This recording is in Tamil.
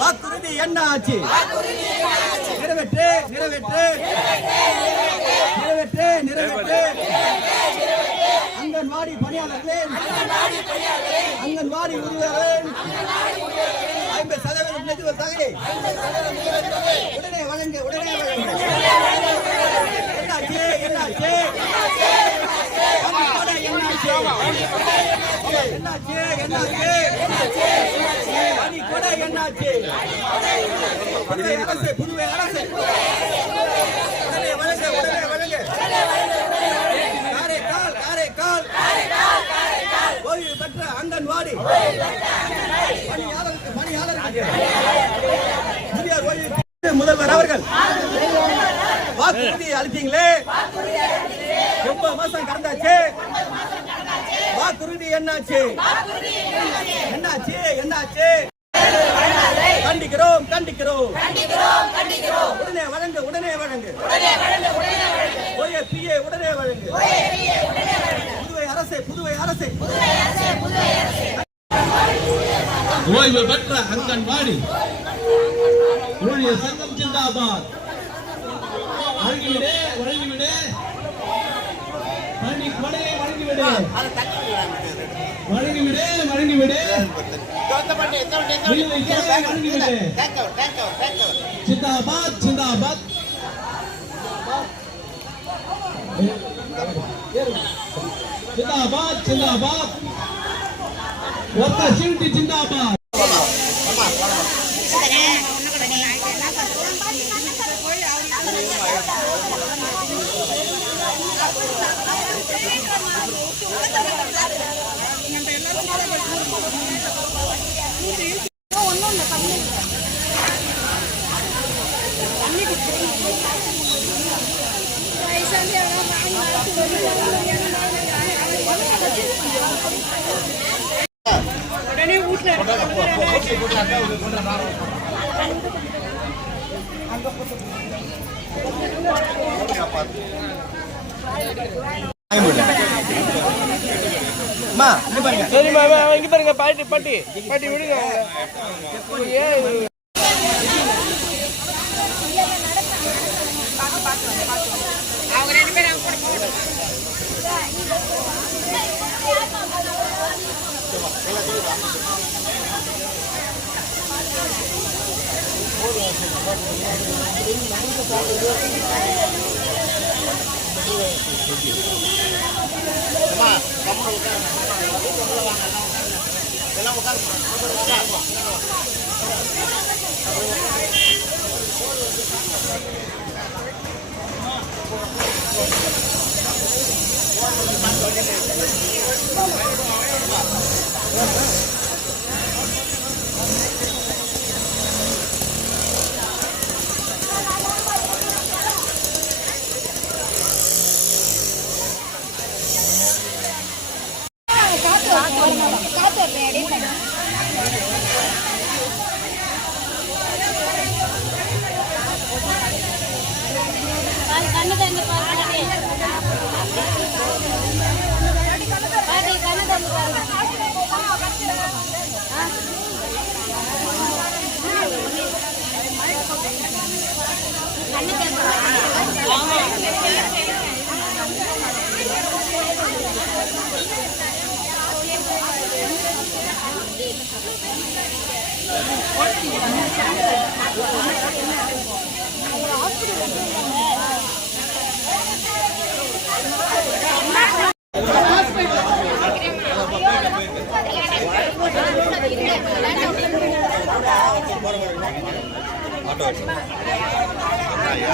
வாக்குறுதி என்ன ஆச்சு? நிறைவேற்று நிறைவேற்று நிறைவேற்று நிறைவேற்று. அங்கன்வாடி பணியாளர்களே, அங்கன்வாடி ஊழியர்கள் 50% நிதி தொகை உடனே வழங்கு, உடனே வழங்கு. என்னாச்சு என்னாச்சு என்னாச்சு என்னாச்சு பணி கொடை என்னாச்சு? புதுவை அரசு புதுவை அரசு உடனே வழங்கு, உடனே வழங்கு. காரைக்கால் காரைக்கால் ஓய்வு பெற்ற அங்கன்வாடி பணியாளருக்கு முதியோர் ஓய்வு முதல்வர் அவர்கள் வாக்குறுதி அளித்தீங்களே, 9 மாசம் கடந்தாச்சு. வாக்குறுதி என்னாச்சு? என்னாச்சு என்னாச்சு? கண்டிக்கிறோம் கண்டிக்கிறோம். உடனே வழங்கு, உடனே வழங்கு. OAPA உடனே வழங்கு. புதுவை அரசு புதுவை அரசு ஓய்வு பெற்ற அங்கன்வாடி ஊழியர் சங்கம் ஜிந்தாபாத். வழங்கிவிடு வழங்கிவிடு பணி கொடையை வழங்கிவிடு வழங்கிவிடு வழங்கிவிடு வழங்கிவிடு. ஜிந்தாபாத் ஜிந்தாபாத் ஜிந்தாபாத் ஜிந்தாபாத். ஒத்த சீட்டு ஜிந்தாபாத். உடனே வீட்டுல சரிம்மா இங்க பாருங்க பாட்டி பாட்டி பாட்டி விடுங்க. அவங்க 2 பேரும் ஆட்டோ